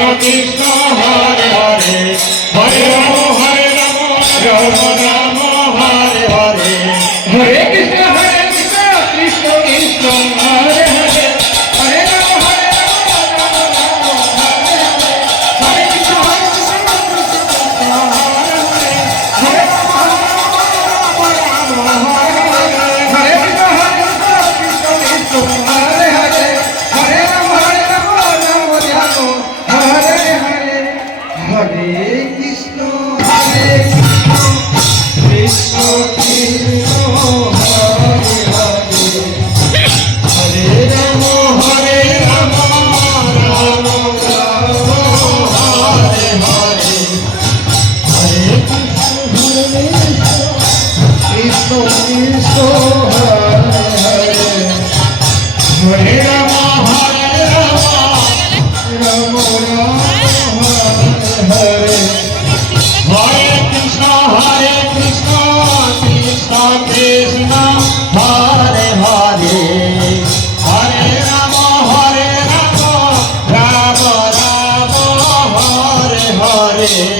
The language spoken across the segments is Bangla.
Krishna 내 Amen.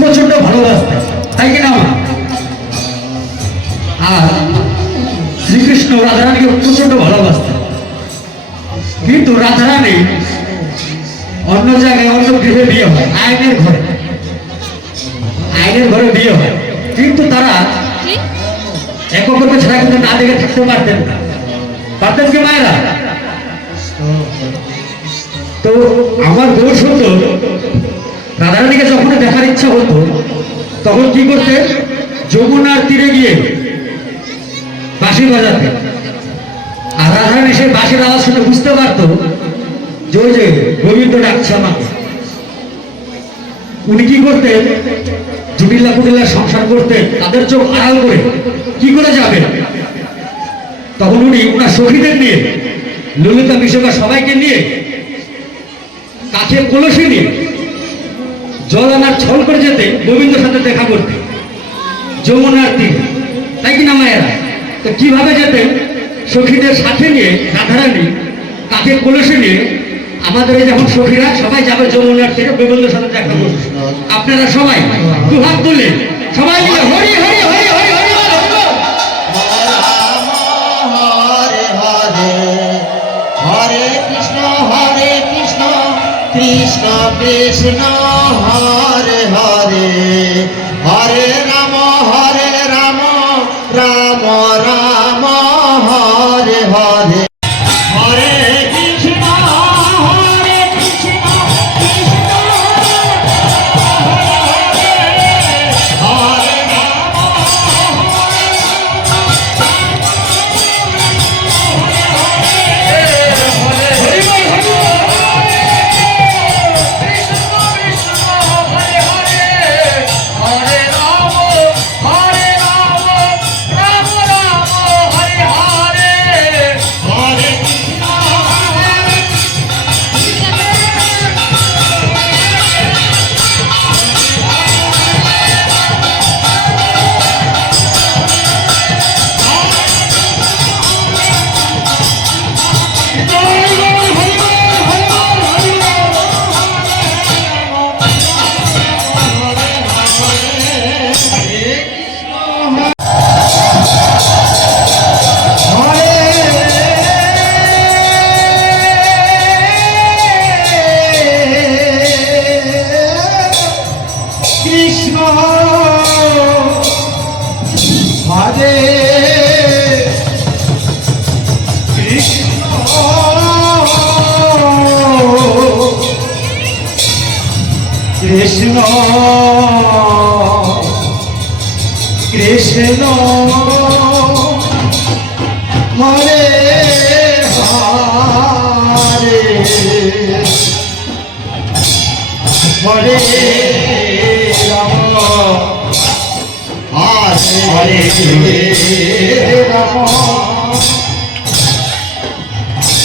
প্রচণ্ড ভালোবাসতেন তাই কিনা আর শ্রীকৃষ্ণ রাধারানীকে প্রচণ্ড ভালোবাসতেন কিন্তু রাধারানী অন্য জায়গায় অন্য গৃহে বিয়ে হয় আইনের ঘরে। আইনের ঘরে বিয়ে হয়। কিন্তু তারা এক অপরকে ছাড়া কিন্তু না দেখে থাকতে পারতেন না। পারতেন কি মায়েরা? তো আমার বউ সুন্দর রাধারানীকে যখন দেখার ইচ্ছা হতো, তখন কি করতে? যমুনার তীরে গিয়ে বাঁশি বাজাতে। আর রাধারানী সেই বাঁশির আওয়াজ শুনে বুঝতে পারতো যে ওই যে গোবিন্দ ডাকছে আমাকে। উনি কি করতেন? জুটিল্লা কুটিল্লা সংসার করতেন, তাদের চোখ আড়াল করে। কি করে যাবেন? তখন উনি ওনার সখীদের নিয়ে, ললিতা বিশ্বকা সবাইকে নিয়ে কাছে কলসি নিয়ে জল আনার ছল করে যেতে গোবিন্দর সাথে দেখা করতে। যমুনার তীর। তাই কিনা মায়েরা? তো কীভাবে যেতে? সখীদের সাথে নিয়ে রাধারানী কাকে কলসে নিয়ে, আমাদের এই যখন সখীরা, সবাই যাবে যমুনার তীরে গোবিন্দর সাথে দেখা করতে। আপনারা সবাই দু হাত তুলে, সবাই হরি হরি হরি হরি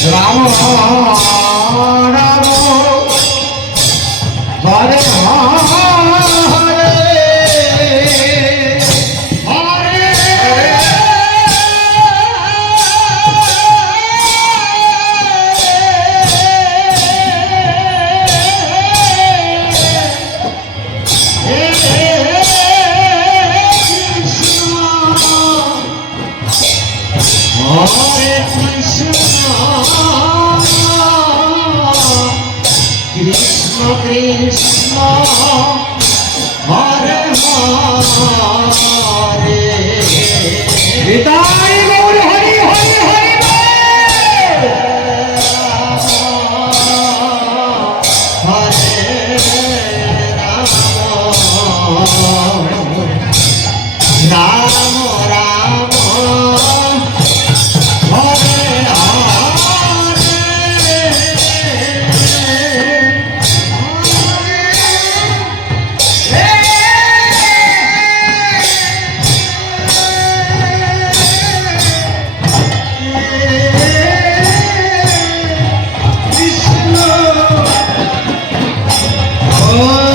রাম রাম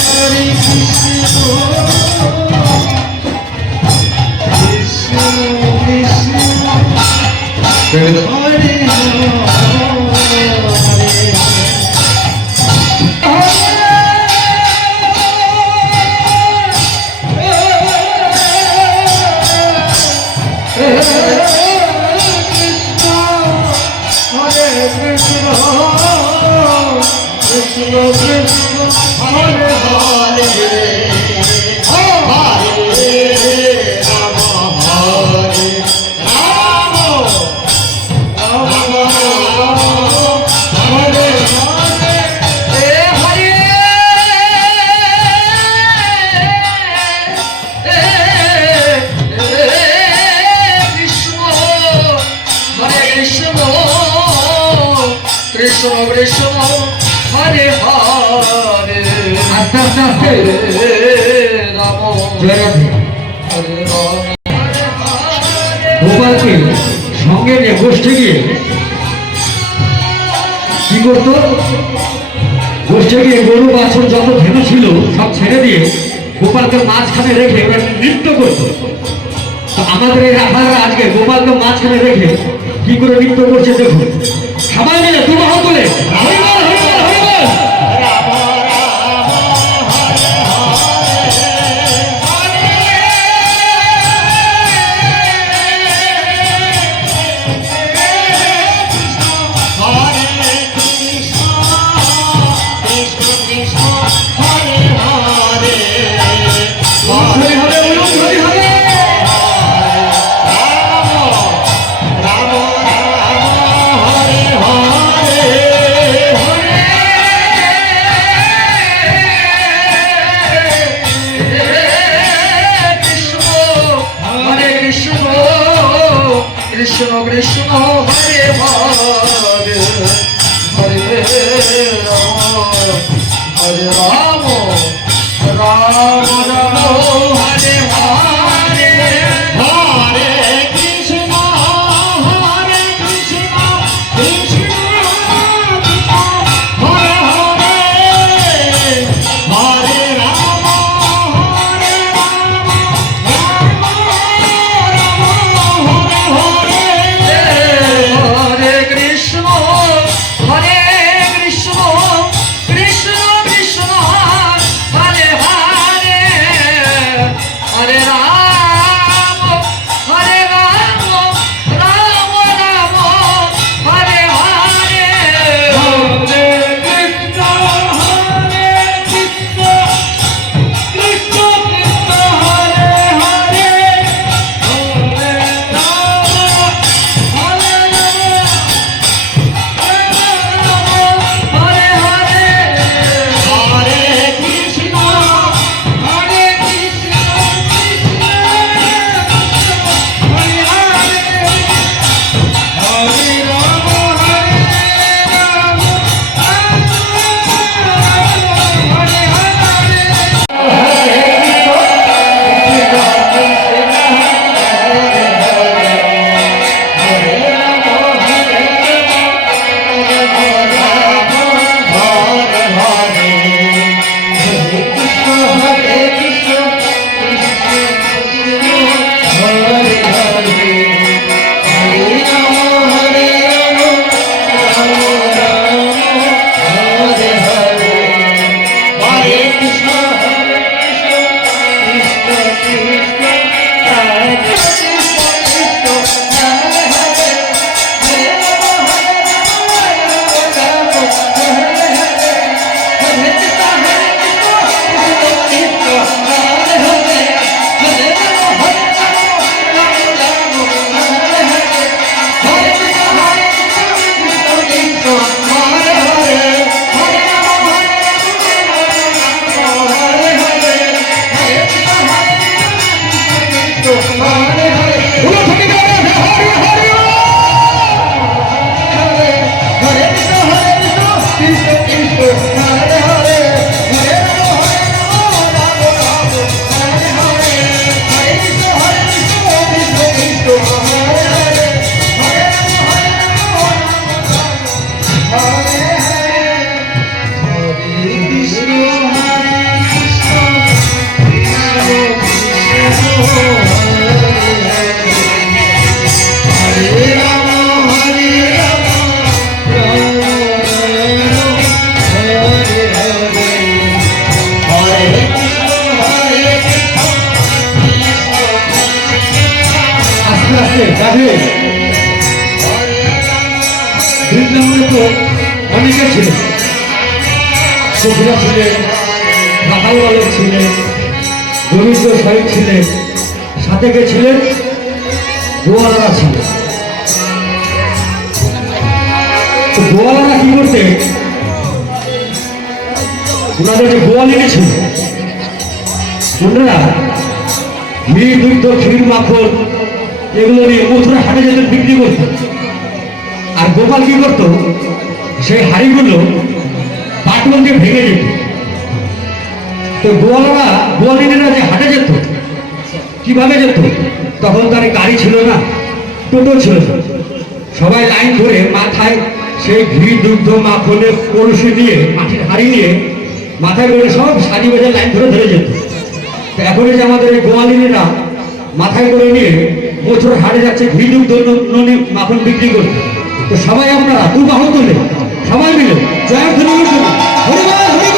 Hare Krishna গোপালকে সঙ্গে নিয়ে গোষ্ঠে গিয়ে কি করতো? গোষ্ঠে গিয়ে গরু বাছুর যত ধেনু ছিল, সব ছেড়ে দিয়ে গোপালকে মাঝখানে রেখে নৃত্য করতো। আমাদের এই রাখালরা আজকে গোপালকে মাঝখানে রেখে কি করে নৃত্য করছে দেখুন। সবাই মিলে তোমার বলে 的希望 আছে যাবে বৃন্দাবনে তো অনেকে ছিলেন। সুখরা ছিলেন বালক ছিলেন, গোবিন্দ শহীদ ছিলেন সাথে কে ছিলেন, গোয়ালারা ছিলেন। গোয়ালারা কি করতে ওনাদের যে গোয়ালিনী ছিল? ওনারা ঘি দুগ্ধ ক্ষীর মাখন এগুলো নিয়ে মথুরা হাটে যেতেন বিক্রি করতেন আর গোপাল কি করতো? সেই হাড়িগুলো দিয়ে ভেঙে যেত তো গোয়ালরা, গোয়ালিনীরা যে হাটে যেত, কীভাবে যেত? তখন তার গাড়ি ছিল না, টোটো ছিল। সবাই লাইন ধরে মাথায় সেই ঘি, দুগ্ধ, মাখনে, কলসি দিয়ে মাটির হাড়ি নিয়ে মাথায় করে সব সাজি বাজে লাইন ধরে ধরে যেত। তো এখন যে আমাদের এই গোয়ালিনীরা মাথায় করে নিয়ে বছর হারে যাচ্ছে, ভিডিও দৈনন্দিন মাখন বিক্রি করতে তো সবাই আমরা দুবাহ তুলে, সবাই মিলে, জয় ধরে